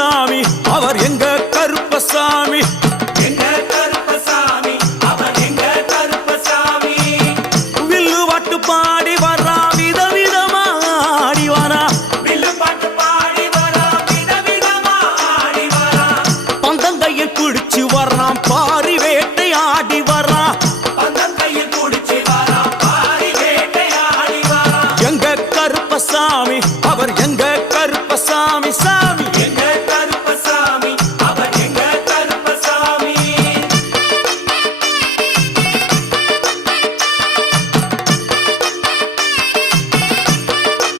கருப்பசாமி அவர் எங்க கருப்பசாமி எங்க கருப்பசாமி அவர் எங்க கருப்பசாமி வில்லு பாட்டு பாடி வரா விதவிதமா ஆடி வரா வில்லு பாட்டு பாடி வரா விதவிதமா ஆடி வரா பந்தங்கையில் பிடிச்சு வர்றான் பாரி வேட்டை ஆடி வரா பந்தங்கையில் பிடிச்சு வரா பாரி வேட்டை ஆடி வரா எங்க கருப்பசாமி அவர் எங்க கருப்பசாமி